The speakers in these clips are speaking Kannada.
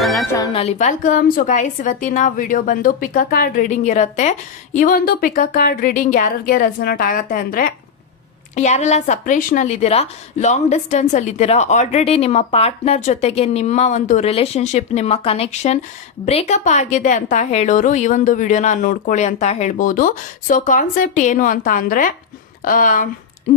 ನನ್ನ ಚಾನಲ್ನಲ್ಲಿ ವೆಲ್ಕಮ್. ಸೊ ಗೈಸ್, ಇವತ್ತಿನ ವಿಡಿಯೋ ಬಂದು ಪಿಕ್ ಅ ಕಾರ್ಡ್ ರೀಡಿಂಗ್ ಇರುತ್ತೆ. ಈ ಒಂದು ಪಿಕ್ ಅ ಕಾರ್ಡ್ ರೀಡಿಂಗ್ ಯಾರಿಗೆ ರೆಸೊನೇಟ್ ಆಗುತ್ತೆ ಅಂದ್ರೆ, ಯಾರೆಲ್ಲ ಸಪ್ರೇಷನ್ ಅಲ್ಲಿ ಇದ್ದೀರಾ, ಲಾಂಗ್ ಡಿಸ್ಟೆನ್ಸ್ ಅಲ್ಲಿ ಇದ್ದೀರಾ, ಆಲ್ರೆಡಿ ನಿಮ್ಮ ಪಾರ್ಟ್ನರ್ ಜೊತೆಗೆ ನಿಮ್ಮ ಒಂದು ರಿಲೇಶನ್ಶಿಪ್, ನಿಮ್ಮ ಕನೆಕ್ಷನ್ ಬ್ರೇಕಪ್ ಆಗಿದೆ ಅಂತ ಹೇಳೋರು ಈ ಒಂದು ವಿಡಿಯೋನ ನೋಡ್ಕೊಳ್ಳಿ ಅಂತ ಹೇಳ್ಬೋದು. ಸೊ ಕಾನ್ಸೆಪ್ಟ್ ಏನು ಅಂತ ಅಂದ್ರೆ,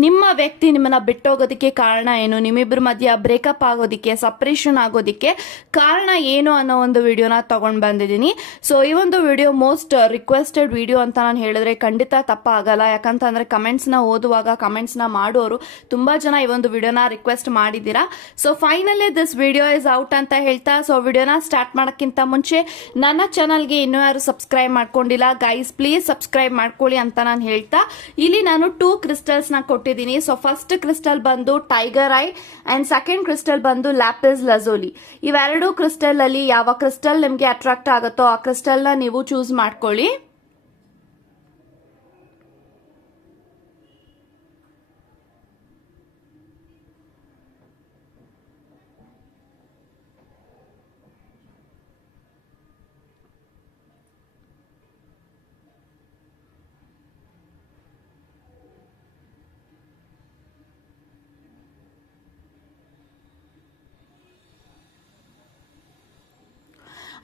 ನಿಮ್ಮ ವ್ಯಕ್ತಿ ನಿಮ್ಮನ್ನ ಬಿಟ್ಟೋಗೋದಕ್ಕೆ ಕಾರಣ ಏನು, ನಿಮ್ಮಿಬ್ಬರ ಮಧ್ಯ ಬ್ರೇಕಪ್ ಆಗೋದಕ್ಕೆ, ಸಪ್ರೇಷನ್ ಆಗೋದಕ್ಕೆ ಕಾರಣ ಏನು ಅನ್ನೋ ಒಂದು ವಿಡಿಯೋನ ತಗೊಂಡ್ ಬಂದಿದ್ದೀನಿ. ಸೊ ಈ ಒಂದು ವಿಡಿಯೋ ಮೋಸ್ಟ್ ರಿಕ್ವೆಸ್ಟೆಡ್ ವಿಡಿಯೋ ಅಂತ ನಾನು ಹೇಳಿದ್ರೆ ಖಂಡಿತ ತಪ್ಪಾಗಲ್ಲ. ಯಾಕಂತಂದ್ರೆ ಕಮೆಂಟ್ಸ್ನ ಓದುವಾಗ ಕಮೆಂಟ್ಸ್ನ ಮಾಡೋರು ತುಂಬಾ ಜನ ಈ ಒಂದು ವಿಡಿಯೋನ ರಿಕ್ವೆಸ್ಟ್ ಮಾಡಿದ್ದೀರಾ. So finally this video is out ಅಂತ ಹೇಳ್ತಾ, ಸೊ ವಿಡಿಯೋನ ಸ್ಟಾರ್ಟ್ ಮಾಡೋಕ್ಕಿಂತ ಮುಂಚೆ ನನ್ನ ಚಾನಲ್ಗೆ ಇನ್ನೂ ಯಾರು ಸಬ್ಸ್ಕ್ರೈಬ್ ಮಾಡ್ಕೊಂಡಿಲ್ಲ, ಗೈಸ್ ಪ್ಲೀಸ್ ಸಬ್ಸ್ಕ್ರೈಬ್ ಮಾಡ್ಕೊಳ್ಳಿ ಅಂತ ನಾನು ಹೇಳ್ತಾ, ಇಲ್ಲಿ ನಾನು 2 ಕ್ರಿಸ್ಟಲ್ಸ್ ನ ಕೊಟ್ಟಿದ್ದೀನಿ. ಸೊ ಫಸ್ಟ್ ಕ್ರಿಸ್ಟಲ್ ಬಂದು tiger I and second crystal ಬಂದು ಲ್ಯಾಪಿಸ್ ಲಜೋಲಿ. ಇವೆರಡು ಕ್ರಿಸ್ಟಲ್ ಅಲ್ಲಿ ಯಾವ ಕ್ರಿಸ್ಟಲ್ ನಿಮ್ಗೆ ಅಟ್ರಾಕ್ಟ್ ಆಗುತ್ತೋ ಆ ಕ್ರಿಸ್ಟಲ್ ನ ನೀವು ಚೂಸ್ ಮಾಡ್ಕೊಳ್ಳಿ.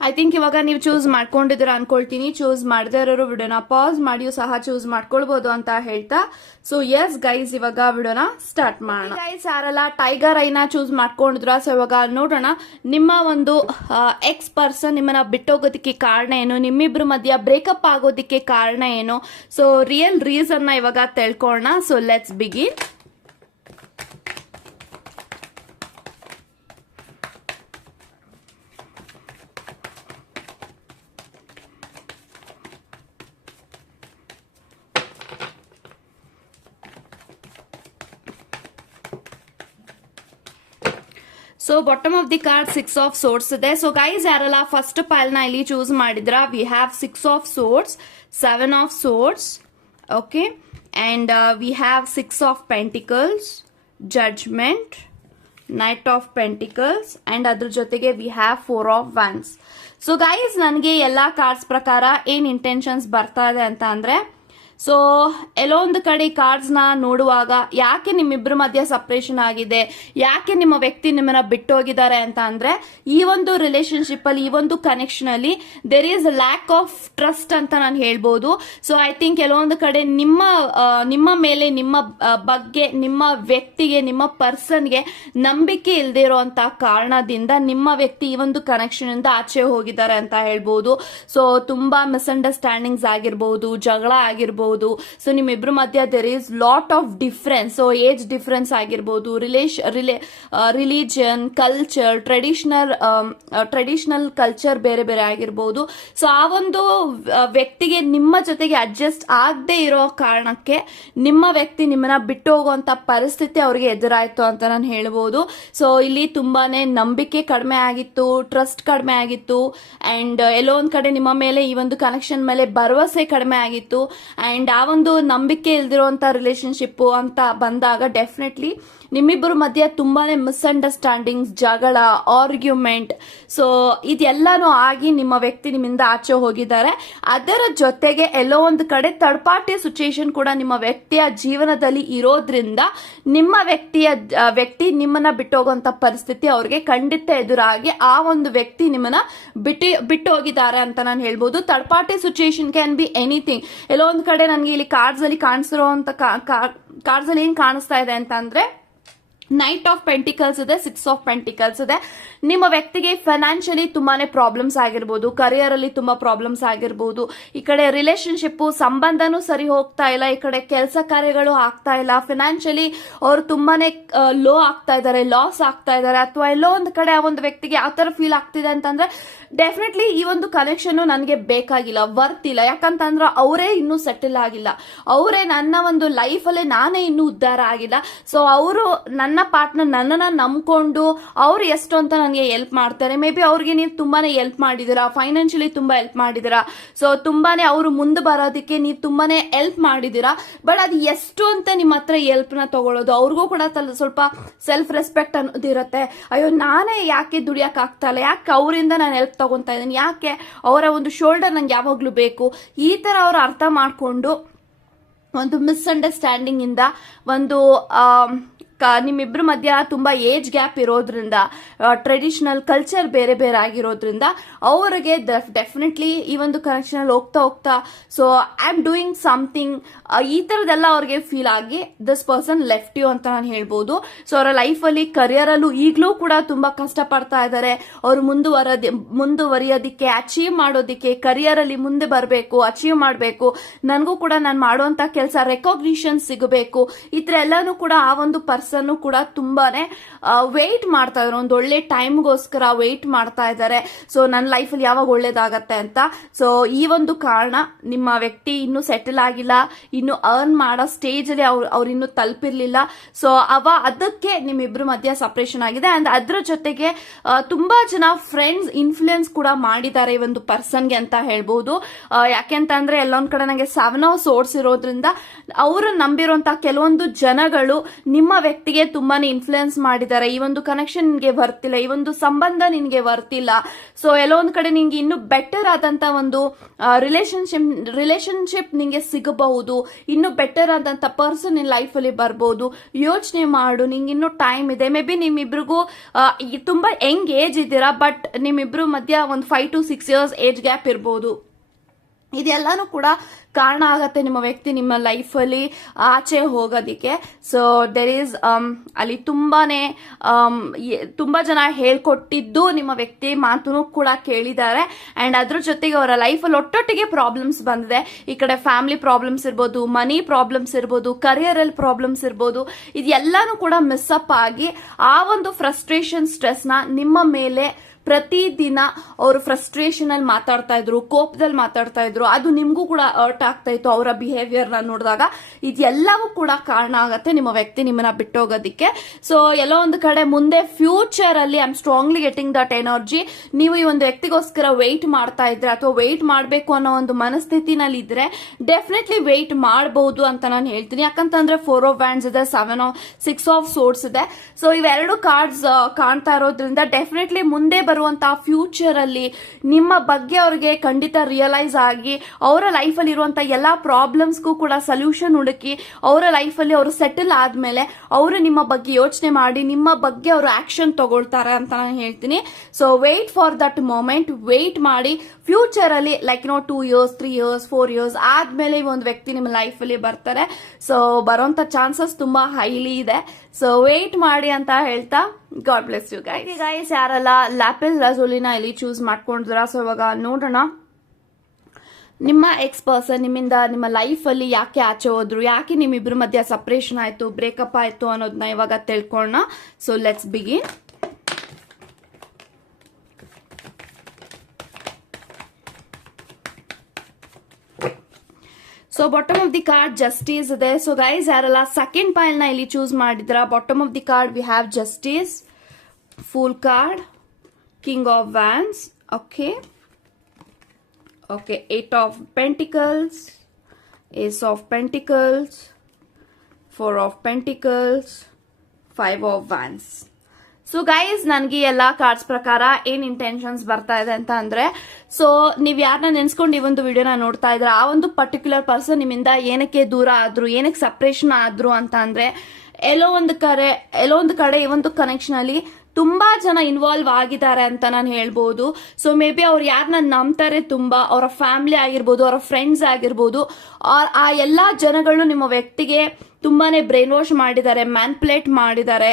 ಐ ಥಿಂಕ್ ಇವಾಗ ನೀವು ಚೂಸ್ ಮಾಡ್ಕೊಂಡಿದ್ದೀರಾ ಅನ್ಕೊಳ್ತೀನಿ. ಚೂಸ್ ಮಾಡದೇ ಇರೋರು ವಿಡಿಯೋನ ಪಾಸ್ ಮಾಡಿಯೂ ಸಹ ಚೂಸ್ ಮಾಡ್ಕೊಳ್ಬಹುದು ಅಂತ ಹೇಳ್ತಾ, ಸೊ ಎಸ್ ಗೈಸ್, ಇವಾಗ ವಿಡಿಯೋನ ಸ್ಟಾರ್ಟ್ ಮಾಡೋಣ. ಗೈಸ್, ಯಾರೆಲ್ಲ ಟೈಗರ್ ಐನ ಚೂಸ್ ಮಾಡ್ಕೊಂಡಿದ್ರ, ಸೊ ಇವಾಗ ನೋಡೋಣ ನಿಮ್ಮ ಒಂದು ಎಕ್ಸ್ ಪರ್ಸನ್ ನಿಮ್ಮನ್ನ ಬಿಟ್ಟೋಗೋದಕ್ಕೆ ಕಾರಣ ಏನು, ನಿಮ್ಮಿಬ್ರು ಮಧ್ಯ ಬ್ರೇಕಪ್ ಆಗೋದಕ್ಕೆ ಕಾರಣ ಏನು, ಸೊ ರಿಯಲ್ ರೀಸನ್ ನ ಇವಾಗ ತಿಳ್ಕೊಳ್ಳೋಣ. So let's begin. So bottom of the card 6 of swords ಇದೆ. ಸೊ ಗೈಸ್, ಯಾರೆಲ್ಲ ಫಸ್ಟ್ ಪೈಲ್ ನ ಇಲ್ಲಿ ಚೂಸ್ ಮಾಡಿದ್ರ, we have 6 of swords, 7 of swords, okay, and we have 6 of pentacles, judgement, knight of pentacles, and ಅದ್ರ ಜೊತೆಗೆ we have 4 of wands. So guys, ನನಗೆ ಎಲ್ಲಾ ಕಾರ್ಡ್ಸ್ ಪ್ರಕಾರ ಏನ್ ಇಂಟೆನ್ಷನ್ಸ್ ಬರ್ತಾ ಇದೆ ಅಂತ ಅಂದ್ರೆ, ಸೊ ಎಲ್ಲೋ ಒಂದು ಕಡೆ ಕಾರ್ಡ್ಸ್ ನ ನೋಡುವಾಗ ಯಾಕೆ ನಿಮ್ಮಿಬ್ಬರ ಮಧ್ಯ ಸಪ್ರೇಷನ್ ಆಗಿದೆ, ಯಾಕೆ ನಿಮ್ಮ ವ್ಯಕ್ತಿ ನಿಮ್ಮನ್ನ ಬಿಟ್ಟೋಗಿದ್ದಾರೆ ಅಂತ ಅಂದ್ರೆ, ಈ ಒಂದು ರಿಲೇಶನ್ಶಿಪ್ ಅಲ್ಲಿ, ಈ ಒಂದು ಕನೆಕ್ಷನ್ ಅಲ್ಲಿ there is lack of trust ಅಂತ ನಾನು ಹೇಳ್ಬೋದು. ಸೊ ಐ ಥಿಂಕ್ ಎಲ್ಲೋ ಒಂದು ಕಡೆ ನಿಮ್ಮ ಮೇಲೆ, ನಿಮ್ಮ ಬಗ್ಗೆ, ನಿಮ್ಮ ವ್ಯಕ್ತಿಗೆ, ನಿಮ್ಮ ಪರ್ಸನ್ಗೆ ನಂಬಿಕೆ ಇಲ್ಲದೆ ಇರುವಂತ ಕಾರಣದಿಂದ ನಿಮ್ಮ ವ್ಯಕ್ತಿ ಈ ಒಂದು ಕನೆಕ್ಷನ್ ಇಂದ ಆಚೆ ಹೋಗಿದ್ದಾರೆ ಅಂತ ಹೇಳ್ಬೋದು. ಸೊ ತುಂಬಾ ಮಿಸ್ಅಂಡರ್ಸ್ಟ್ಯಾಂಡಿಂಗ್ಸ್ ಆಗಿರ್ಬೋದು, ಜಗಳ ಆಗಿರ್ಬೋದು. ಸೊ ನಿಮ್ಮಿಬ್ರ ಮಧ್ಯ there is lot of difference. So age difference ಆಗಿರ್ಬೋದು, ರಿಲಿಜನ್, ಕಲ್ಚರ್, ಟ್ರೆಡಿಷನಲ್ ಕಲ್ಚರ್ ಬೇರೆ ಬೇರೆ ಆಗಿರ್ಬೋದು. ಸೊ ಆ ಒಂದು ವ್ಯಕ್ತಿಗೆ ನಿಮ್ಮ ಜೊತೆಗೆ ಅಡ್ಜಸ್ಟ್ ಆಗದೆ ಇರೋ ಕಾರಣಕ್ಕೆ ನಿಮ್ಮ ವ್ಯಕ್ತಿ ನಿಮ್ಮನ್ನ ಬಿಟ್ಟು ಹೋಗುವಂತ ಪರಿಸ್ಥಿತಿ ಅವ್ರಿಗೆ ಎದುರಾಯ್ತು ಅಂತ ನಾನು ಹೇಳ್ಬೋದು. ಸೊ ಇಲ್ಲಿ ತುಂಬಾನೇ ನಂಬಿಕೆ ಕಡಿಮೆ ಆಗಿತ್ತು, ಟ್ರಸ್ಟ್ ಕಡಿಮೆ ಆಗಿತ್ತು, ಅಂಡ್ ಎಲ್ಲೋ ಒಂದ್ ಕಡೆ ನಿಮ್ಮ ಮೇಲೆ, ಈ ಒಂದು ಕನೆಕ್ಷನ್ ಮೇಲೆ ಭರವಸೆ ಕಡಿಮೆ ಆಗಿತ್ತು. ಅಂಡ್ ಆ ಒಂದು ನಂಬಿಕೆ ಇಲ್ದಿರುವಂತ ರಿಲೇಶನ್ಶಿಪ್ ಅಂತ ಬಂದಾಗ ಡೆಫಿನೆಟ್ಲಿ ನಿಮ್ಮಿಬ್ಬರ ಮಧ್ಯ ತುಂಬಾನೇ ಮಿಸ್ಅಂಡರ್ಸ್ಟ್ಯಾಂಡಿಂಗ್ಸ್, ಜಗಳ, ಆರ್ಗ್ಯುಮೆಂಟ್, ಸೊ ಇದೆಲ್ಲಾನು ಆಗಿ ನಿಮ್ಮ ವ್ಯಕ್ತಿ ನಿಮ್ಮಿಂದ ಆಚೆ ಹೋಗಿದ್ದಾರೆ. ಅದರ ಜೊತೆಗೆ ಎಲ್ಲೋ ಒಂದು ಕಡೆ ಥರ್ಡ್ ಪಾರ್ಟಿ ಸಿಚುಯೇಷನ್ ಕೂಡ ನಿಮ್ಮ ವ್ಯಕ್ತಿಯ ಜೀವನದಲ್ಲಿ ಇರೋದ್ರಿಂದ ನಿಮ್ಮ ವ್ಯಕ್ತಿ ನಿಮ್ಮನ್ನ ಬಿಟ್ಟೋಗುವಂತ ಪರಿಸ್ಥಿತಿ ಅವ್ರಿಗೆ ಖಂಡಿತ ಎದುರಾಗಿ ಆ ಒಂದು ವ್ಯಕ್ತಿ ನಿಮ್ಮನ್ನ ಬಿಟ್ಟು ಹೋಗಿದ್ದಾರೆ ಅಂತ ನಾನು ಹೇಳ್ಬೋದು. Third party situation can be anything. ಎಲ್ಲೋ ಒಂದು ಕಡೆ ನನಗೆ ಇಲ್ಲಿ ಕಾರ್ಡ್ಸ್ ಅಲ್ಲಿ ಕಾಣಿಸಿರುವಂತ ಕಾರ್ಡ್ಸ್ ಅಲ್ಲಿ ಏನ್ ಕಾಣಿಸ್ತಾ ಇದೆ ಅಂತ ಅಂದ್ರೆ, ನೈಟ್ ಆಫ್ ಪೆಂಟಿಕಲ್ಸ್ ಇದೆ, 6 ಆಫ್ ಪೆಂಟಿಕಲ್ಸ್ ಇದೆ. ನಿಮ್ಮ ವ್ಯಕ್ತಿಗೆ ಫೈನಾನ್ಷಿಯಲಿ ತುಂಬಾನೇ ಪ್ರಾಬ್ಲಮ್ಸ್ ಆಗಿರ್ಬೋದು, ಕರಿಯರ್ ಅಲ್ಲಿ ತುಂಬಾ ಪ್ರಾಬ್ಲಮ್ಸ್ ಆಗಿರ್ಬೋದು, ಈ ಕಡೆ ರಿಲೇಶನ್ಶಿಪ್ ಸಂಬಂಧನೂ ಸರಿ ಹೋಗ್ತಾ ಇಲ್ಲ, ಈ ಕಡೆ ಕೆಲಸ ಕಾರ್ಯಗಳು ಆಗ್ತಾ ಇಲ್ಲ, ಫೈನಾನ್ಷಿಯಲಿ ಅವರು ತುಂಬಾನೇ ಲೋ ಆಗ್ತಾ ಇದ್ದಾರೆ, ಲಾಸ್ ಆಗ್ತಾ ಇದ್ದಾರೆ, ಅಥವಾ ಎಲ್ಲೋ ಒಂದು ಕಡೆ ಆ ಒಂದು ವ್ಯಕ್ತಿಗೆ ಆ ತರ ಫೀಲ್ ಆಗ್ತಿದೆ ಅಂತಂದ್ರೆ ಡೆಫಿನೆಟ್ಲಿ ಈ ಒಂದು ಕನೆಕ್ಷನ್ ನನಗೆ ಬೇಕಾಗಿಲ್ಲ, ವರ್ತ್ ಇಲ್ಲ. ಯಾಕಂತಂದ್ರೆ ಅವರೇ ಇನ್ನೂ ಸೆಟಲ್ ಆಗಿಲ್ಲ, ಅವರೇ ನನ್ನ ಒಂದು ಲೈಫ್ ಅಲ್ಲೇ ನಾನೇ ಇನ್ನೂ ಉದ್ಧಾರ ಆಗಿಲ್ಲ. ಸೊ ಅವರು ನನ್ನ ಪಾರ್ಟ್ನರ್ ನನ್ನನ್ನ ನಂಬ್ಕೊಂಡು ಅವ್ರು ಎಷ್ಟು ಅಂತ ನನಗೆ ಹೆಲ್ಪ್ ಮಾಡ್ತಾರೆ. ಮೇ ಬಿ ಅವ್ರಿಗೆ ನೀವು ತುಂಬಾನೇ ಹೆಲ್ಪ್ ಮಾಡಿದಿರಾ, ಫೈನಾನ್ಷಿಯಲಿ ತುಂಬಾ ಹೆಲ್ಪ್ ಮಾಡಿದಿರಾ. ಸೊ ತುಂಬಾನೇ ಅವರು ಮುಂದೆ ಬರೋದಕ್ಕೆ ನೀವು ತುಂಬಾನೇ ಹೆಲ್ಪ್ ಮಾಡಿದಿರಾ. ಬಟ್ ಅದು ಎಷ್ಟು ಅಂತ ನಿಮ್ಮ ಹತ್ರ ಹೆಲ್ಪ್ ನ ತಗೊಳ್ಳೋದು, ಅವ್ರಿಗೂ ಕೂಡ ಸ್ವಲ್ಪ ಸೆಲ್ಫ್ ರೆಸ್ಪೆಕ್ಟ್ ಅನ್ನೋದಿರುತ್ತೆ. ಅಯ್ಯೋ ನಾನೇ ಯಾಕೆ ದುಡಿಯಕ್ ಆಗ್ತಾ ಇಲ್ಲ, ಯಾಕೆ ಅವರಿಂದ ನಾನು ಹೆಲ್ಪ್ ತಗೊಂತಾ ಇದ್ದೀನಿ, ಯಾಕೆ ಅವರ ಒಂದು ಶೋಲ್ಡರ್ ನಂಗೆ ಯಾವಾಗ್ಲೂ ಬೇಕು, ಈ ತರ ಅವ್ರು ಅರ್ಥ ಮಾಡ್ಕೊಂಡು ಒಂದು ಮಿಸ್ಅಂಡರ್ಸ್ಟ್ಯಾಂಡಿಂಗ್ ಇಂದ ಒಂದು ನಿಮ್ಮಿಬ್ರ ಮಧ್ಯ ತುಂಬಾ ಏಜ್ ಗ್ಯಾಪ್ ಇರೋದ್ರಿಂದ, ಟ್ರೆಡಿಷನಲ್ ಕಲ್ಚರ್ ಬೇರೆ ಬೇರೆ ಆಗಿರೋದ್ರಿಂದ ಅವರಿಗೆ ಡೆಫಿನೆಟ್ಲಿ ಈ ಒಂದು ಕನೆಕ್ಷನ್ ಅಲ್ಲಿ ಹೋಗ್ತಾ so I am doing something ಈ ತರದೆಲ್ಲ ಅವ್ರಿಗೆ ಫೀಲ್ ಆಗಿ ದಿಸ್ ಪರ್ಸನ್ ಲೆಫ್ಟ್ ಯು ಅಂತ ನಾನು ಹೇಳ್ಬೋದು. ಸೊ ಅವರ ಲೈಫ್ ಅಲ್ಲಿ ಕರಿಯರ್ ಅಲ್ಲೂ ಈಗಲೂ ಕೂಡ ತುಂಬಾ ಕಷ್ಟ ಪಡ್ತಾ ಇದ್ದಾರೆ. ಅವರು ಮುಂದುವರಿಯೋದಿಕ್ಕೆ, ಅಚೀವ್ ಮಾಡೋದಿಕ್ಕೆ, ಕರಿಯರ್ ಅಲ್ಲಿ ಮುಂದೆ ಬರಬೇಕು, ಅಚೀವ್ ಮಾಡಬೇಕು, ನನಗೂ ಕೂಡ ನಾನು ಮಾಡುವಂತ ಕೆಲಸ ರೆಕಾಗ್ನಿಷನ್ ಸಿಗಬೇಕು, ಈ ತರ ಎಲ್ಲಾನು ಕೂಡ ಆ ಒಂದು ಪರ್ಸನ್ ಕೂಡ ತುಂಬಾನೇ ವೇಟ್ ಮಾಡ್ತಾ ಇದ್ದಾರೆ. ಒಂದು ಒಳ್ಳೆ ಟೈಮ್ಗೋಸ್ಕರ ವೇಟ್ ಮಾಡ್ತಾ ಇದ್ದಾರೆ. ಸೊ ನನ್ನ ಲೈಫಲ್ಲಿ ಯಾವಾಗ ಒಳ್ಳೇದಾಗತ್ತೆ ಅಂತ. ಸೊ ಈ ಒಂದು ಕಾರಣ ನಿಮ್ಮ ವ್ಯಕ್ತಿ ಇನ್ನೂ ಸೆಟಲ್ ಆಗಿಲ್ಲ, ಇನ್ನು ಅರ್ನ್ ಮಾಡೋ ಸ್ಟೇಜ್ ಅಲ್ಲಿ ಅವ್ರು ಇನ್ನು ತಲುಪಿರ್ಲಿಲ್ಲ. ಸೊ ಅದಕ್ಕೆ ನಿಮ್ಮಿಬ್ರು ಮಧ್ಯ ಸಪರೇಷನ್ ಆಗಿದೆ. ಅಂಡ್ ಅದ್ರ ಜೊತೆಗೆ ತುಂಬಾ ಜನ ಫ್ರೆಂಡ್ಸ್ ಇನ್ಫ್ಲೂಯೆನ್ಸ್ ಕೂಡ ಮಾಡಿದ್ದಾರೆ ಈ ಒಂದು ಪರ್ಸನ್ಗೆ ಅಂತ ಹೇಳ್ಬಹುದು. ಯಾಕೆಂತಂದ್ರೆ ಎಲ್ಲೊಂದ್ ಕಡೆ ನಂಗೆ 7 of Swords ಇರೋದ್ರಿಂದ ಅವರು ನಂಬಿರುವಂತ ಕೆಲವೊಂದು ಜನಗಳು ನಿಮ್ಮ ವ್ಯಕ್ತಿಗೆ ತುಂಬಾನೇ ಇನ್ಫ್ಲೂಯೆನ್ಸ್ ಮಾಡಿದ್ದಾರೆ. ಈ ಒಂದು ಕನೆಕ್ಷನ್ ನಿನ್ಗೆ ಬರ್ತಿಲ್ಲ, ಈ ಒಂದು ಸಂಬಂಧ ನಿನ್ಗೆ ಬರ್ತಿಲ್ಲ. ಸೊ ಎಲ್ಲೋ ಒಂದ್ ಕಡೆ ನಿನ್ಗೆ ಇನ್ನು ಬೆಟರ್ ಆದಂತ ಒಂದು ರಿಲೇಶನ್ಶಿಪ್ ನಿಂಗೆ ಸಿಗಬಹುದು, ಇನ್ನು ಬೆಟರ್ ಆದಂತ ಪರ್ಸನ್ ನಿನ್ ಲೈಫ್ ಅಲ್ಲಿ ಬರ್ಬೋದು. ಯೋಚನೆ ಮಾಡು, ನಿಂಗೆ ಇನ್ನು ಟೈಮ್ ಇದೆ. ಮೇ ಬಿ ನಿಮ್ಮಿಬ್ರಿಗೂ ತುಂಬಾ ಯಂಗ್ ಏಜ್ ಇದ್ದೀರಾ, ಬಟ್ ನಿಮ್ಮಿಬ್ರು ಮಧ್ಯ ಒಂದು 5 to 6 years ಏಜ್ ಗ್ಯಾಪ್ ಇರ್ಬೋದು. ಇದೆಲ್ಲಾನು ಕೂಡ ಕಾರಣ ಆಗತ್ತೆ ನಿಮ್ಮ ವ್ಯಕ್ತಿ ನಿಮ್ಮ ಲೈಫ್ ಅಲ್ಲಿ ಆಚೆ ಹೋಗೋದಿಕ್ಕೆ. ಸೊ ದೇರ್ ಈಸ್ ಅಲ್ಲಿ ತುಂಬಾ ಜನ ಹೇಳ್ಕೊಟ್ಟಿದ್ದು ನಿಮ್ಮ ವ್ಯಕ್ತಿ ಮಾತನ್ನು ಕೂಡ ಕೇಳಿದ್ದಾರೆ. ಅಂಡ್ ಅದ್ರ ಜೊತೆಗೆ ಅವರ ಲೈಫ್ ಅಲ್ಲಿ ಒಟ್ಟೊಟ್ಟಿಗೆ ಪ್ರಾಬ್ಲಮ್ಸ್ ಬಂದಿದೆ. ಈ ಕಡೆ ಫ್ಯಾಮಿಲಿ ಪ್ರಾಬ್ಲಮ್ಸ್ ಇರ್ಬೋದು, ಮನಿ ಪ್ರಾಬ್ಲಮ್ಸ್ ಇರ್ಬೋದು, ಕರಿಯರ್ ಅಲ್ಲಿ ಪ್ರಾಬ್ಲಮ್ಸ್ ಇರ್ಬೋದು. ಇದೆಲ್ಲಾನು ಕೂಡ ಮಿಸ್ಅಪ್ ಆಗಿ ಆ ಒಂದು ಫ್ರಸ್ಟ್ರೇಷನ್ ಸ್ಟ್ರೆಸ್ ನ ನಿಮ್ಮ ಮೇಲೆ ಪ್ರತಿದಿನ ಅವರು ಫ್ರಸ್ಟ್ರೇಷನ್ ಅಲ್ಲಿ ಮಾತಾಡ್ತಾ ಇದ್ರು, ಕೋಪದಲ್ಲಿ ಮಾತಾಡ್ತಾ ಇದ್ರು. ಅದು ನಿಮ್ಗೂ ಕೂಡ ಹರ್ಟ್ ಆಗ್ತಾ ಇತ್ತು ಅವರ ಬಿಹೇವಿಯರ್ ನ ನೋಡಿದಾಗ. ಇದೆಲ್ಲವೂ ಕೂಡ ಕಾರಣ ಆಗತ್ತೆ ನಿಮ್ಮ ವ್ಯಕ್ತಿ ನಿಮ್ಮನ್ನ ಬಿಟ್ಟೋಗೋದಿಕ್ಕೆ. ಸೊ ಎಲ್ಲೋ ಒಂದು ಕಡೆ ಮುಂದೆ ಫ್ಯೂಚರ್ ಅಲ್ಲಿ I am strongly getting that energy. ನೀವು ಈ ಒಂದು ವ್ಯಕ್ತಿಗೋಸ್ಕರ ವೆಯ್ಟ್ ಮಾಡ್ತಾ ಇದ್ರೆ ಅಥವಾ ವೆಯ್ಟ್ ಮಾಡಬೇಕು ಅನ್ನೋ ಒಂದು ಮನಸ್ಥಿತಿನಲ್ಲಿ ಇದ್ರೆ ಡೆಫಿನೆಟ್ಲಿ ವೆಯ್ಟ್ ಮಾಡಬಹುದು ಅಂತ ನಾನು ಹೇಳ್ತೀನಿ. ಯಾಕಂತಂದ್ರೆ 4 of Wands ಇದೆ, 6 of Swords ಇದೆ. ಸೊ ಇವೆರಡು ಕಾರ್ಡ್ಸ್ ಕಾಣ್ತಾ ಇರೋದ್ರಿಂದ ಡೆಫಿನೆಟ್ಲಿ ಮುಂದೆ ಬರುವಂತಹ ಫ್ಯೂಚರ್ ಅಲ್ಲಿ ನಿಮ್ಮ ಬಗ್ಗೆ ಅವ್ರಿಗೆ ಖಂಡಿತ ರಿಯಲೈಸ್ ಆಗಿ ಅವರ ಲೈಫ್ ಅಲ್ಲಿ ಇರುವಂತಹ ಎಲ್ಲಾ ಪ್ರಾಬ್ಲಮ್ಸ್ಗೂ ಕೂಡ ಸೊಲ್ಯೂಷನ್ ಹುಡುಕಿ ಅವರ ಲೈಫ್ ಅಲ್ಲಿ ಅವರು ಸೆಟಲ್ ಆದ್ಮೇಲೆ ಅವರು ನಿಮ್ಮ ಬಗ್ಗೆ ಯೋಚನೆ ಮಾಡಿ ನಿಮ್ಮ ಬಗ್ಗೆ ಅವರು ಆಕ್ಷನ್ ತಗೊಳ್ತಾರೆ ಅಂತ ನಾನು ಹೇಳ್ತೀನಿ. So wait for that moment, wait ಮಾಡಿ. ಫ್ಯೂಚರ್ ಅಲ್ಲಿ ಲೈಕ್ 2 years 3 years 4 years ಆದ್ಮೇಲೆ ಈ ಒಂದು ವ್ಯಕ್ತಿ ನಿಮ್ಮ ಲೈಫ್ ಅಲ್ಲಿ ಬರ್ತಾರೆ. ಸೊ ಬರುವಂತ ಚಾನ್ಸಸ್ ತುಂಬಾ ಹೈಲಿ ಇದೆ. ಸೊ ವೇಟ್ ಮಾಡಿ ಅಂತ ಹೇಳ್ತಾ ಗಾಡ್ ಬ್ಲೆಸ್ ಯು ಗೈಸ್. ಯಾರೆಲ್ಲ ಲ್ಯಾಪಿಸ್ ಲಜೂಲಿನ ಇಲ್ಲಿ ಚೂಸ್ ಮಾಡ್ಕೊಂಡಿದ್ರ, ಸೊ ಇವಾಗ ನೋಡೋಣ ನಿಮ್ಮ ಎಕ್ಸ್ ಪರ್ಸನ್ ನಿಮ್ಮಿಂದ ನಿಮ್ಮ ಲೈಫ್ ಅಲ್ಲಿ ಯಾಕೆ ಆಚೆ ಹೋದ್ರು, ಯಾಕೆ ನಿಮ್ಮಿಬ್ರ ಮಧ್ಯ ಸಪರೇಷನ್ ಆಯ್ತು, ಬ್ರೇಕಪ್ ಆಯ್ತು ಅನ್ನೋದನ್ನ ಇವಾಗ ತಿಳ್ಕೊಳ್ಳೋಣ. So let's begin. So bottom of the card justice ಇದೆ. ಸೊ ಗೈಸ್ ಯಾರೆಲ್ಲ ಸೆಕೆಂಡ್ ಪೈಲ್ ನ ಇಲ್ಲಿ ಚೂಸ್ ಮಾಡಿದ್ರ, bottom of the card we have justice, pool card, king of wands, okay, 8 of Pentacles, Ace of Pentacles, 4 of Pentacles, 5 of Wands. So guys ನನಗೆ ಎಲ್ಲಾ ಕಾರ್ಡ್ಸ್ ಪ್ರಕಾರ ಏನ್ ಇಂಟೆನ್ಷನ್ಸ್ ಬರ್ತಾ ಇದೆ ಅಂತ ಅಂದ್ರೆ, ಸೊ ನೀವ್ ಯಾರನ್ನ ನೆನ್ಸ್ಕೊಂಡು ಈ ಒಂದು ವಿಡಿಯೋನ ನೋಡ್ತಾ ಇದ್ರ ಆ ಒಂದು ಪರ್ಟಿಕ್ಯುಲರ್ ಪರ್ಸನ್ ನಿಮ್ಮಿಂದ ಏನಕ್ಕೆ ದೂರ ಆದ್ರು, ಏನಕ್ಕೆ ಸಪರೇಷನ್ ಆದ್ರು ಅಂತ ಅಂದ್ರೆ ಎಲ್ಲೋ ಒಂದು ಕಡೆ ಈ ಒಂದು ಕನೆಕ್ಷನ್ ಅಲ್ಲಿ ತುಂಬಾ ಜನ ಇನ್ವಾಲ್ವ್ ಆಗಿದ್ದಾರೆ ಅಂತ ನಾನು ಹೇಳ್ಬೋದು. ಸೊ ಮೇ ಬಿ ಅವ್ರು ಯಾರನ್ನ ನಂಬ್ತಾರೆ ತುಂಬಾ, ಅವರ ಫ್ಯಾಮಿಲಿ ಆಗಿರ್ಬೋದು, ಅವರ ಫ್ರೆಂಡ್ಸ್ ಆಗಿರ್ಬೋದು, ಆ ಎಲ್ಲಾ ಜನಗಳು ನಿಮ್ಮ ವ್ಯಕ್ತಿಗೆ ತುಂಬಾನೇ ಬ್ರೈನ್ ವಾಶ್ ಮಾಡಿದ್ದಾರೆ, ಮ್ಯಾನ್ಪುಲೇಟ್ ಮಾಡಿದ್ದಾರೆ.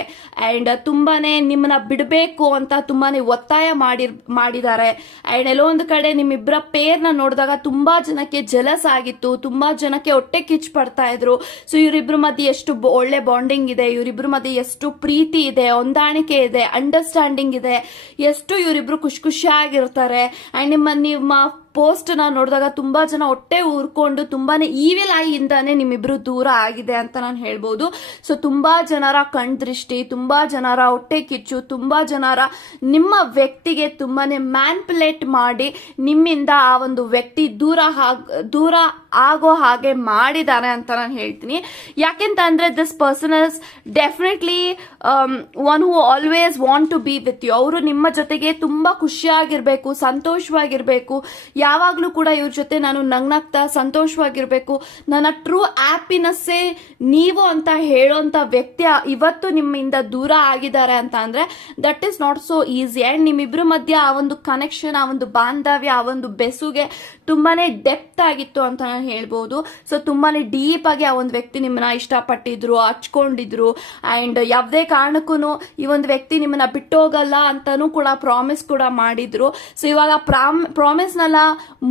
ಅಂಡ್ ತುಂಬಾನೇ ನಿಮ್ಮನ್ನ ಬಿಡಬೇಕು ಅಂತ ತುಂಬಾನೇ ಒತ್ತಾಯ ಮಾಡಿದ್ದಾರೆ. ಅಂಡ್ ಎಲ್ಲೋ ಒಂದು ಕಡೆ ನಿಮ್ಮಿಬ್ಬರ ಪೇರ್ನ ನೋಡಿದಾಗ ತುಂಬಾ ಜನಕ್ಕೆ ಜಲಸ್ ಆಗಿತ್ತು, ತುಂಬಾ ಜನಕ್ಕೆ ಹೊಟ್ಟೆ ಕಿಚ್ಚು ಪಡ್ತಾ ಇದ್ರು. ಸೊ ಇವರಿಬ್ರ ಮಧ್ಯೆ ಎಷ್ಟು ಒಳ್ಳೆ ಬಾಂಡಿಂಗ್ ಇದೆ, ಇವರಿಬ್ರ ಮಧ್ಯೆ ಎಷ್ಟು ಪ್ರೀತಿ ಇದೆ, ಹೊಂದಾಣಿಕೆ ಇದೆ, ಅಂಡರ್ಸ್ಟ್ಯಾಂಡಿಂಗ್ ಇದೆ, ಎಷ್ಟು ಇವರಿಬ್ರು ಖುಷಿಯಾಗಿರ್ತಾರೆ. ಅಂಡ್ ನಿಮ್ಮ ಪೋಸ್ಟ್ ನ ನೋಡಿದಾಗ ತುಂಬಾ ಜನ ಹೊಟ್ಟೆ ಊರ್ಕೊಂಡು ತುಂಬಾನೇ ಈವಿಲ್ ಇಂದಾನೆ ನಿಮ್ಮಿಬ್ರು ದೂರ ಆಗಿದೆ ಅಂತ ನಾನು ಹೇಳ್ಬೋದು. ಸೊ ತುಂಬಾ ಜನರ ಕಣ್ದೃಷ್ಟಿ, ತುಂಬಾ ಜನರ ಹೊಟ್ಟೆ ಕಿಚ್ಚು, ತುಂಬಾ ಜನರ ನಿಮ್ಮ ವ್ಯಕ್ತಿಗೆ ತುಂಬಾನೇ ಮ್ಯಾನ್ಪುಲೇಟ್ ಮಾಡಿ ನಿಮ್ಮಿಂದ ಆ ಒಂದು ವ್ಯಕ್ತಿ ದೂರ ಆಗೋ ಹಾಗೆ ಮಾಡಿದ್ದಾರೆ ಅಂತ ನಾನು ಹೇಳ್ತೀನಿ. ಯಾಕೆಂತ ಅಂದ್ರೆ this person is definitely one who always want to be with you. ಅವರು ನಿಮ್ಮ ಜೊತೆಗೆ ತುಂಬಾ ಖುಷಿಯಾಗಿರ್ಬೇಕು, ಸಂತೋಷವಾಗಿರ್ಬೇಕು, ಯಾವಾಗ್ಲೂ ಕೂಡ ಇವ್ರ ಜೊತೆ ನಾನು ನಗ್ನಗ್ತಾ ಸಂತೋಷವಾಗಿರ್ಬೇಕು, ನನ್ನ ಟ್ರೂ ಹ್ಯಾಪಿನೆಸ್ಸೇ ನೀವು ಅಂತ ಹೇಳೋಂತ ವ್ಯಕ್ತಿ ಇವತ್ತು ನಿಮ್ಮಿಂದ ದೂರ ಆಗಿದ್ದಾರೆ ಅಂತ ಅಂದ್ರೆ that is not so easy. And ನಿಮ್ಮಿಬ್ರು ಮಧ್ಯ ಆ ಒಂದು ಕನೆಕ್ಷನ್, ಆ ಒಂದು ಬಾಂಧವ್ಯ, ಆ ಒಂದು ಬೆಸುಗೆ ತುಂಬಾನೇ ಡೆಪ್ತ್ ಆಗಿತ್ತು ಅಂತ ನಾನು ಹೇಳ್ಬೋದು. ಸೊ ತುಂಬಾನೇ ಡೀಪ್ ಆಗಿ ಆ ಒಂದು ವ್ಯಕ್ತಿ ನಿಮ್ಮನ್ನ ಇಷ್ಟಪಟ್ಟಿದ್ರು, ಹಚ್ಕೊಂಡಿದ್ರು, ಅಂಡ್ ಯಾವುದೇ ಕಾರಣಕ್ಕೂ ಈ ಒಂದು ವ್ಯಕ್ತಿ ನಿಮ್ಮನ್ನ ಬಿಟ್ಟೋಗಲ್ಲ ಅಂತಾನೂ ಕೂಡ ಪ್ರಾಮಿಸ್ ಕೂಡ ಮಾಡಿದ್ರು. ಸೊ ಇವಾಗ ಪ್ರಾಮಿಸ್ ನೆಲ್ಲ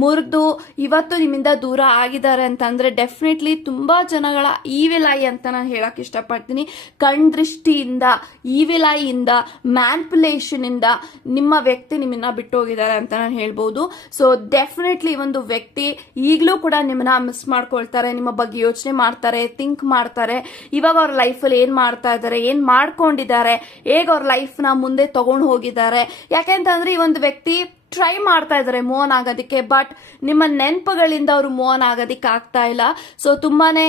ಮುರಿದು ಇವತ್ತು ನಿಮ್ಮಿಂದ ದೂರ ಆಗಿದ್ದಾರೆ ಅಂತಂದ್ರೆ ಡೆಫಿನೆಟ್ಲಿ ತುಂಬಾ ಜನಗಳ ಈವಿಲ್ ಐ ಅಂತ ನಾನು ಹೇಳಕ್ ಇಷ್ಟಪಡ್ತೀನಿ. ಕಣ್ದೃಷ್ಟಿಯಿಂದ, ಈವಿಲ್ ಐ ಇಂದ, ಮ್ಯಾನ್ಪುಲೇಷನ್ ಇಂದ ನಿಮ್ಮ ವ್ಯಕ್ತಿ ನಿಮ್ಮನ್ನ ಬಿಟ್ಟೋಗಿದ್ದಾರೆ ಅಂತ ನಾನು ಹೇಳ್ಬೋದು. ಸೊ ಡೆಫಿನೆಟ್ಲಿ ಒಂದು ವ್ಯಕ್ತಿ ಈಗಲೂ ಕೂಡ ನಿಮ್ಮನ್ನ ಮಿಸ್ ಮಾಡ್ಕೊಳ್ತಾರೆ, ನಿಮ್ಮ ಬಗ್ಗೆ ಯೋಚನೆ ಮಾಡ್ತಾರೆ, ಥಿಂಕ್ ಮಾಡ್ತಾರೆ. ಇವಾಗ ಅವ್ರ ಲೈಫಲ್ಲಿ ಏನ್ ಮಾಡ್ತಾ ಇದ್ದಾರೆ, ಏನ್ ಮಾಡ್ಕೊಂಡಿದ್ದಾರೆ, ಹೇಗೆ ಅವ್ರ ಲೈಫ್ ನ ಮುಂದೆ ತಗೊಂಡು ಹೋಗಿದ್ದಾರೆ. ಯಾಕೆಂತಂದ್ರೆ ಈ ಒಂದು ವ್ಯಕ್ತಿ ಟ್ರೈ ಮಾಡ್ತಾ ಇದಾರೆ ಮೂವ್ ಆನ್ ಆಗೋದಕ್ಕೆ, ಬಟ್ ನಿಮ್ಮ ನೆನಪುಗಳಿಂದ ಅವರು ಮೂವ್ ಆನ್ ಆಗೋದಕ್ಕೆ ಆಗ್ತಾ ಇಲ್ಲ. ಸೊ ತುಂಬಾನೇ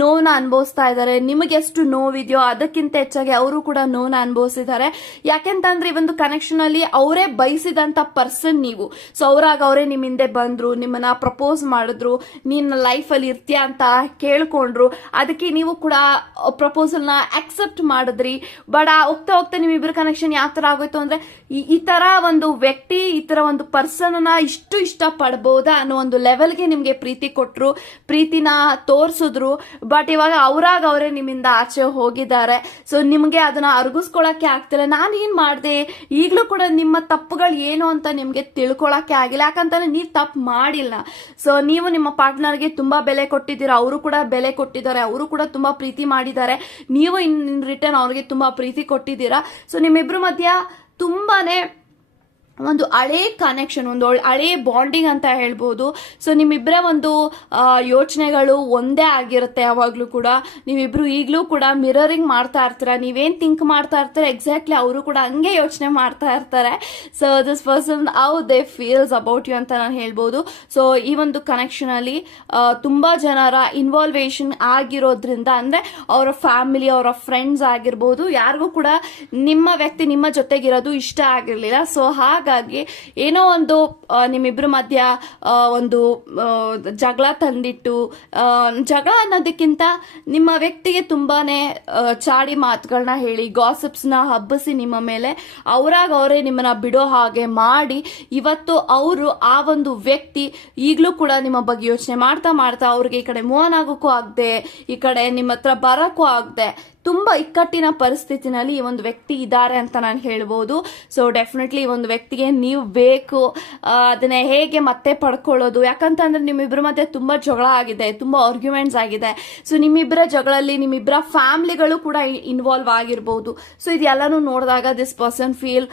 ನೋವನ್ನ ಅನುಭವಿಸ್ತಾ ಇದ್ದಾರೆ. ನಿಮಗೆ ಎಷ್ಟು ನೋವಿದೆಯೋ ಅದಕ್ಕಿಂತ ಹೆಚ್ಚಾಗಿ ಅವರು ಕೂಡ ನೋವನ್ನ ಅನುಭವಿಸಿದ್ದಾರೆ. ಯಾಕೆಂತಂದ್ರೆ ಈ ಒಂದು ಕನೆಕ್ಷನ್ ಅಲ್ಲಿ ಅವರೇ ಬಯಸಿದಂತ ಪರ್ಸನ್ ನೀವು. ಸೊ ಅವರೇ ನಿಮ್ಮ ಹಿಂದೆ ಬಂದ್ರು, ನಿಮ್ಮನ್ನ ಪ್ರಪೋಸ್ ಮಾಡಿದ್ರು, ನಿನ್ನ ಲೈಫ್ ಅಲ್ಲಿ ಇರ್ತೀಯ ಅಂತ ಕೇಳ್ಕೊಂಡ್ರು. ಅದಕ್ಕೆ ನೀವು ಕೂಡ ಪ್ರಪೋಸಲ್ ನ ಅಕ್ಸೆಪ್ಟ್ ಮಾಡಿದ್ರಿ. ಬಟ್ ಹೋಗ್ತಾ ಹೋಗ್ತಾ ನಿಮ್ಮಿಬ್ಬರ ಕನೆಕ್ಷನ್ ಯಾವ ತರ ಆಗೋಯ್ತು ಅಂದ್ರೆ ಈ ತರ ಒಂದು ವ್ಯಕ್ತಿ, ಈ ತರ ಒಂದು ಪರ್ಸನ್ ನ ಇಷ್ಟ ಪಡಬಹುದಾ ಅನ್ನೋ ಒಂದು ಲೆವೆಲ್ಗೆ ನಿಮ್ಗೆ ಪ್ರೀತಿ ಕೊಟ್ರು, ಪ್ರೀತಿನ ತೋರ್ಸಿದ್ರು. ಬಟ್ ಇವಾಗ ಅವರೇ ನಿಮ್ಮಿಂದ ಆಚೆ ಹೋಗಿದ್ದಾರೆ. ಸೊ ನಿಮ್ಗೆ ಅದನ್ನ ಅರ್ಗಿಸ್ಕೊಳಕ್ಕೆ ಆಗ್ತಿಲ್ಲ. ನಾನು ಏನ್ ಮಾಡ್ದೆ, ಈಗ್ಲೂ ಕೂಡ ನಿಮ್ಮ ತಪ್ಪುಗಳು ಏನು ಅಂತ ನಿಮ್ಗೆ ತಿಳ್ಕೊಳಕ್ಕೆ ಆಗಿಲ್ಲ. ಯಾಕಂತಂದ್ರೆ ನೀವು ತಪ್ಪು ಮಾಡಿಲ್ಲ. ಸೊ ನೀವು ನಿಮ್ಮ ಪಾರ್ಟ್ನರ್ಗೆ ತುಂಬಾ ಬೆಲೆ ಕೊಟ್ಟಿದ್ದೀರಾ, ಅವರು ಕೂಡ ಬೆಲೆ ಕೊಟ್ಟಿದ್ದಾರೆ, ಅವರು ಕೂಡ ತುಂಬಾ ಪ್ರೀತಿ ಮಾಡಿದ್ದಾರೆ, ನೀವು ಇನ್ ರಿಟರ್ನ್ ಅವ್ರಿಗೆ ತುಂಬಾ ಪ್ರೀತಿ ಕೊಟ್ಟಿದ್ದೀರಾ. ಸೊ ನಿಮ್ಮಿಬ್ರು ಮಧ್ಯ ತುಂಬಾನೇ ಒಂದು ಹಳೇ ಕನೆಕ್ಷನ್, ಒಂದು ಹಳೇ ಬಾಂಡಿಂಗ್ ಅಂತ ಹೇಳ್ಬೋದು. ಸೊ ನಿಮ್ಮಿಬ್ಬರ ಒಂದು ಯೋಚನೆಗಳು ಒಂದೇ ಆಗಿರುತ್ತೆ. ಯಾವಾಗ್ಲೂ ಕೂಡ ನೀವಿಬ್ರು ಈಗಲೂ ಕೂಡ ಮಿರರಿಂಗ್ ಮಾಡ್ತಾ ಇರ್ತೀರ. ನೀವೇನ್ ಥಿಂಕ್ ಮಾಡ್ತಾ ಇರ್ತಾರೆ ಎಕ್ಸಾಕ್ಟ್ಲಿ ಅವರು ಕೂಡ ಹಂಗೆ ಯೋಚನೆ ಮಾಡ್ತಾ ಇರ್ತಾರೆ. So this person how they feels about you ಅಂತ ನಾನು ಹೇಳ್ಬೋದು. ಸೊ ಈ ಒಂದು ಕನೆಕ್ಷನ್ ಅಲ್ಲಿ ತುಂಬಾ ಜನರ ಇನ್ವಾಲ್ವೇಷನ್ ಆಗಿರೋದ್ರಿಂದ, ಅಂದ್ರೆ ಅವರ ಫ್ಯಾಮಿಲಿ, ಅವರ ಫ್ರೆಂಡ್ಸ್ ಆಗಿರ್ಬೋದು, ಯಾರಿಗೂ ಕೂಡ ನಿಮ್ಮ ವ್ಯಕ್ತಿ ನಿಮ್ಮ ಜೊತೆಗಿರೋದು ಇಷ್ಟ ಆಗಿರ್ಲಿಲ್ಲ. ಸೊ ಹಾಗಾಗಿ ಏನೋ ಒಂದು ನಿಮ್ಮಿಬ್ರ ಮಧ್ಯ ಒಂದು ಜಗಳ ತಂದಿಟ್ಟು, ಜಗಳ ಅನ್ನೋದಕ್ಕಿಂತ ನಿಮ್ಮ ವ್ಯಕ್ತಿಗೆ ತುಂಬಾನೇ ಚಾಡಿ ಮಾತುಗಳನ್ನ ಹೇಳಿ, ಗಾಸಿಪ್ಸ್ ನ ಹಬ್ಬಿಸಿ ನಿಮ್ಮ ಮೇಲೆ ಅವರೇ ನಿಮ್ಮನ್ನ ಬಿಡೋ ಹಾಗೆ ಮಾಡಿ, ಇವತ್ತು ಅವರು ಆ ಒಂದು ವ್ಯಕ್ತಿ ಈಗಲೂ ಕೂಡ ನಿಮ್ಮ ಬಗ್ಗೆ ಯೋಚನೆ ಮಾಡ್ತಾ ಅವ್ರಿಗೆ ಈ ಕಡೆ ಮೂವ್ ಆನ್ ಆಗೋಕ್ಕೂ ಆಗದೆ, ಈ ಕಡೆ ನಿಮ್ಮ ಹತ್ರ ಬರಕ್ಕೂ ಆಗದೆ ತುಂಬಾ ಇಕ್ಕಟ್ಟಿನ ಪರಿಸ್ಥಿತಿನಲ್ಲಿ ಈ ಒಂದು ವ್ಯಕ್ತಿ ಇದ್ದಾರೆ ಅಂತ ನಾನು ಹೇಳ್ಬೋದು. ಸೊ ಡೆಫಿನೆಟ್ಲಿ ಈ ಒಂದು ವ್ಯಕ್ತಿಗೆ ನೀವು ಬೇಕು. ಅದನ್ನ ಹೇಗೆ ಮತ್ತೆ ಪಡ್ಕೊಳ್ಳೋದು, ಯಾಕಂತಂದ್ರೆ ನಿಮ್ಮಿಬ್ಬರ ಮಧ್ಯೆ ತುಂಬಾ ಜಗಳ ಆಗಿದೆ, ತುಂಬಾ ಆರ್ಗ್ಯುಮೆಂಟ್ಸ್ ಆಗಿದೆ. ಸೊ ನಿಮ್ಮಿಬ್ಬರ ಜಗಳಲ್ಲಿ ನಿಮ್ಮಿಬ್ಬರ ಫ್ಯಾಮಿಲಿಗಳು ಕೂಡ ಇನ್ವಾಲ್ವ್ ಆಗಿರ್ಬೋದು. ಸೊ ಇದೆಲ್ಲಾನು ನೋಡಿದಾಗ ದಿಸ್ ಪರ್ಸನ್ ಫೀಲ್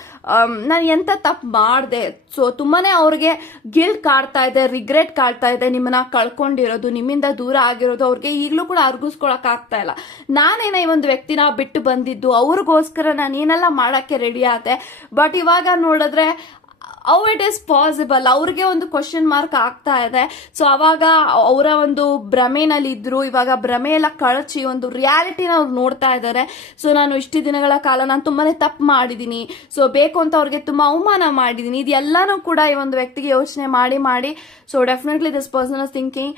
ನಾನು ಎಂತ ತಪ್ಪು ಮಾಡಿದೆ. ಸೊ ತುಂಬಾನೇ ಅವ್ರಿಗೆ ಗಿಲ್ಟ್ ಕಾಡ್ತಾ ಇದೆ, ರಿಗ್ರೆಟ್ ಕಾಡ್ತಾ ಇದೆ, ನಿಮ್ಮನ್ನ ಕಳ್ಕೊಂಡಿರೋದು, ನಿಮ್ಮಿಂದ ದೂರ ಆಗಿರೋದು ಅವ್ರಿಗೆ ಈಗಲೂ ಕೂಡ ಅರ್ಗಿಸ್ಕೊಳಕ್ ಆಗ್ತಾ ಇಲ್ಲ. ನಾನೇನ ಈ ಒಂದು ವ್ಯಕ್ತಿನ ಬಿಟ್ಟು ಬಂದಿದ್ದು, ಅವ್ರಿಗೋಸ್ಕರ ನಾನು ಏನೆಲ್ಲ ಮಾಡಕ್ಕೆ ರೆಡಿ ಆದೆ. ಬಟ್ ಇವಾಗ ನೋಡಿದ್ರೆ ಹೌ ಇಟ್ ಈಸ್ ಪಾಸಿಬಲ್, ಅವ್ರಿಗೆ ಒಂದು ಕ್ವಶನ್ ಮಾರ್ಕ್ ಆಗ್ತಾ ಇದೆ. ಸೊ ಅವಾಗ ಅವರ ಒಂದು ಭ್ರಮೆನಲ್ಲಿ ಇದ್ರು, ಇವಾಗ ಭ್ರಮೆ ಎಲ್ಲ ಕಳಚಿ ಒಂದು ರಿಯಾಲಿಟಿನ ಅವ್ರು ನೋಡ್ತಾ ಇದ್ದಾರೆ. ಸೊ ನಾನು ಇಷ್ಟು ದಿನಗಳ ಕಾಲ ನಾನು ತುಂಬಾನೇ ತಪ್ಪು ಮಾಡಿದೀನಿ, ಸೊ ಬೇಕು ಅಂತ ಅವ್ರಿಗೆ ತುಂಬಾ ಅವಮಾನ ಮಾಡಿದೀನಿ, ಇದೆಲ್ಲಾನು ಕೂಡ ಈ ಒಂದು ವ್ಯಕ್ತಿಗೆ ಯೋಚನೆ ಮಾಡಿ so definitely this person is thinking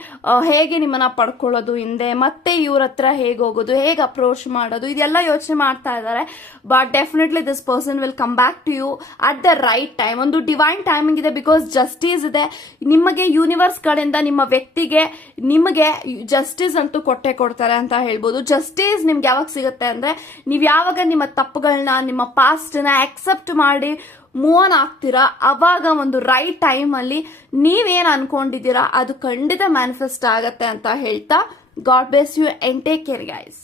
ಹೇಗೆ ನಿಮ್ಮನ್ನ ಪಡ್ಕೊಳ್ಳೋದು ಹಿಂದೆ, ಮತ್ತೆ ಇವ್ರ ಹತ್ರ ಹೇಗೆ ಹೋಗೋದು, ಹೇಗೆ ಅಪ್ರೋಚ್ ಮಾಡೋದು, ಇದೆಲ್ಲ ಯೋಚನೆ ಮಾಡ್ತಾ ಇದ್ದಾರೆ. But definitely this person will come back to you at the right time. ಒಂದು ಡಿವೈನ್ ಟೈಮಿಂಗ್ ಇದೆ, ಬಿಕಾಸ್ ಜಸ್ಟಿಸ್ ಇದೆ. ನಿಮಗೆ ಯೂನಿವರ್ಸ್ ಕಡೆಯಿಂದ ನಿಮ್ಮ ವ್ಯಕ್ತಿಗೆ ನಿಮಗೆ ಜಸ್ಟಿಸ್ ಅಂತೂ ಕೊಡ್ತಾರೆ ಅಂತ ಹೇಳ್ಬೋದು. ಜಸ್ಟಿಸ್ ನಿಮ್ಗೆ ಯಾವಾಗ ಸಿಗುತ್ತೆ ಅಂದ್ರೆ ನೀವು ಯಾವಾಗ ನಿಮ್ಮ ತಪ್ಪುಗಳನ್ನ, ನಿಮ್ಮ ಪಾಸ್ಟ್ ನ ಅಕ್ಸೆಪ್ಟ್ ಮಾಡಿ ಮೂವ್ ಆನ್ ಆಗ್ತೀರಾ, ಅವಾಗ ಒಂದು ರೈಟ್ ಟೈಮ್ ಅಲ್ಲಿ ನೀವೇನ್ ಅನ್ಕೊಂಡಿದ್ದೀರಾ ಅದು ಖಂಡಿತ ಮ್ಯಾನಿಫೆಸ್ಟ್ ಆಗತ್ತೆ ಅಂತ ಹೇಳ್ತಾ, God bless you and take care guys.